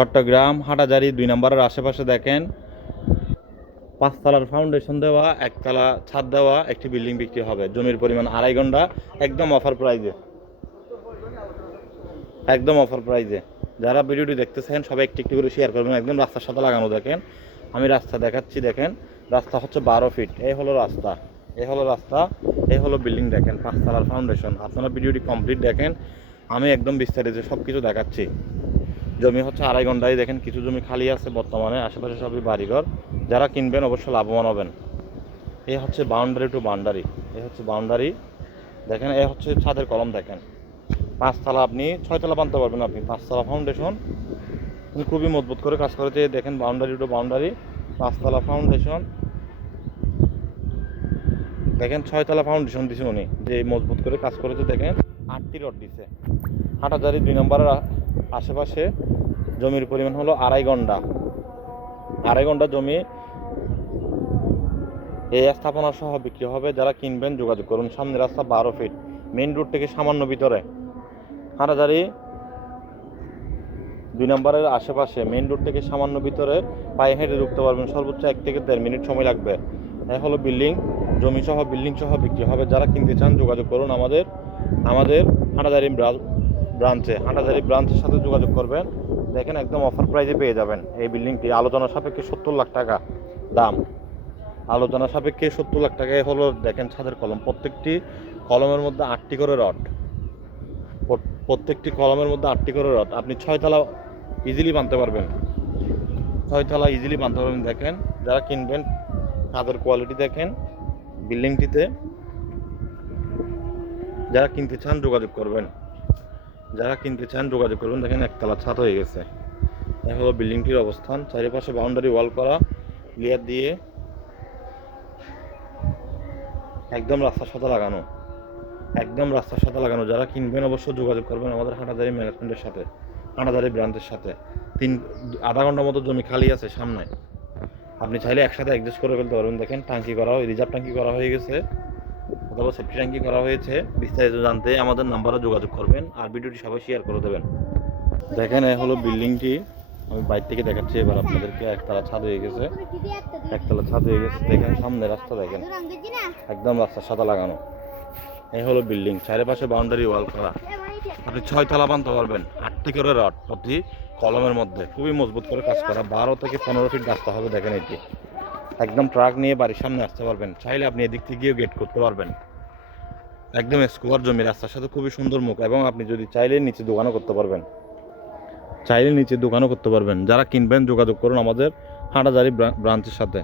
চট্টগ্রাম, হাটাজারি দুই নম্বরের আশেপাশে দেখেন। পাঁচতলার ফাউন্ডেশন দেওয়া, একতলা ছাদ দেওয়া, একটি বিল্ডিং বিক্রি হবে। জমির পরিমাণ আড়াই ঘণ্টা, একদম অফার প্রাইজে একদম অফার প্রাইজে যারা ভিডিওটি দেখতেছেন সবাই একটি একটু করে শেয়ার করবেন। একদম রাস্তার সাথে লাগানো দেখেন। আমি রাস্তা দেখাচ্ছি, দেখেন। রাস্তা হচ্ছে বারো ফিট এই হলো রাস্তা। এই হলো রাস্তা। এই হলো বিল্ডিং দেখেন, পাঁচতলার ফাউন্ডেশন আপনারা ভিডিওটি কমপ্লিট দেখেন। আমি একদম বিস্তারিত সব কিছু দেখাচ্ছি। জমি হচ্ছে আড়াই ঘন্টায় দেখেন কিছু জমি খালি আছে বর্তমানে, আশেপাশে সবই বাড়িঘর। যারা কিনবেন অবশ্যই লাভবান হবেন। এই হচ্ছে বাউন্ডারি টু বাউন্ডারি এই হচ্ছে বাউন্ডারি দেখেন এই হচ্ছে ছাদের কলম দেখেন। পাঁচতলা আপনি, ছয়তলা বানতে পারবেন আপনি। পাঁচতলা ফাউন্ডেশন খুবই মজবুত করে কাজ করেছে দেখেন বাউন্ডারি টু বাউন্ডারি পাঁচতলা ফাউন্ডেশন দেখেন, ছয়তলা ফাউন্ডেশন দিছে উনি, যে মজবুত করে কাজ করেছে, দেখেন। আটটি রড দিছে। হাটাজারি দুই নম্বরের আশেপাশে জমির পরিমাণ হলো আড়াই ঘণ্টা। আড়াই ঘণ্টা জমি এই স্থাপনা সহ বিক্রি হবে, যারা কিনবেন যোগাযোগ করুন। সামনে রাস্তা বারো ফিট মেন রোড থেকে সামান্য ভিতরে। হাটাজারি দুই নম্বরের আশেপাশে মেন রোড থেকে সামান্য ভিতরে পায়ে হেঁটে ঢুকতে পারবেন। সর্বোচ্চ এক থেকে দেড় মিনিট সময় লাগবে। এই হলো বিল্ডিং, জমি সহ বিল্ডিং সহ বিক্রি হবে। যারা কিনতে চান যোগাযোগ করুন আমাদের আমাদের হাটাজারি ব্রাঞ্চে হাটাজারি ব্রাঞ্চের সাথে যোগাযোগ করবেন। দেখেন একদম অফার প্রাইজে পেয়ে যাবেন। এই বিল্ডিংটি আলোচনা সাপেক্ষে সত্তর লাখ টাকা দাম। আলোচনা সাপেক্ষে সত্তর লাখ টাকায় হলো, দেখেন ছাদের কলম। প্রত্যেকটি কলমের মধ্যে আটটি করে রড। প্রত্যেকটি কলমের মধ্যে আটটি করে রড। আপনি ছয়তলা ইজিলি বানতে পারবেন। ছয়তলা ইজিলি বানতে পারবেন। দেখেন, যারা কিনবেন, তাদের কোয়ালিটি দেখেন বিল্ডিংটিতে। যারা কিনতে চান যোগাযোগ করবেন। যারা কিনতে চান, যোগাযোগ করবেন দেখেন একতলা ছাদ হয়ে গেছে। দেখা হলো বিল্ডিংটির অবস্থান। চারিপাশে বাউন্ডারি ওয়াল করা, লেয়ার দিয়ে একদম রাস্তার সাথে লাগানো। একদম রাস্তার সাথে লাগানো। যারা কিনবেন অবশ্যই যোগাযোগ করবেন আমাদের হাটাদারি ম্যানেজমেন্টের সাথে, হাটাদারি ব্রাঞ্চের সাথে। তিন, আধা ঘণ্টার মতো জমি খালি আছে সামনে। আপনি চাইলে একসাথে অ্যাডজাস্ট করে ফেলতে পারবেন। দেখেন, টাঙ্কি করা রিজার্ভ ট্যাঙ্কি করা হয়ে গেছে। অথবা সেফটি ট্যাঙ্কি করা হয়েছে। বিস্তারিত জানতে আমাদের নাম্বারে যোগাযোগ করবেন আর ভিডিওটি সবাই শেয়ার করে দেবেন। দেখেন এই হলো বিল্ডিংটি। আমি বাইর থেকে দেখাচ্ছি, এবার আপনাদেরকে একতলা ছাদ হয়ে গেছে। একতলা ছাদ হয়ে গেছে। দেখেন সামনে রাস্তা দেখেন। একদম রাস্তা সাদা লাগানো। এই হলো বিল্ডিং। চারিপাশে বাউন্ডারি ওয়াল করা। আপনি ছয়তলা বানতে পারবেন। আটটি করে রড প্রতি কলমের মধ্যে। খুবই মজবুত করে কাজ করা। বারো থেকে পনেরো ফিট রাস্তা হবে, দেখেন এটি। একদম ট্রাক নিয়ে বাড়ির সামনে আসতে পারবেন। চাইলে আপনি এদিক থেকে গিয়েও গেট করতে পারবেন। একদম স্কোয়ার জমি, রাস্তার সাথে খুবই সুন্দর মুখ এবং আপনি যদি চাইলে নিচে দোকানও করতে পারবেন। চাইলে নিচে দোকানও করতে পারবেন। যারা কিনবেন যোগাযোগ করুন আমাদের হাঁটাজারি ব্রাঞ্চের সাথে।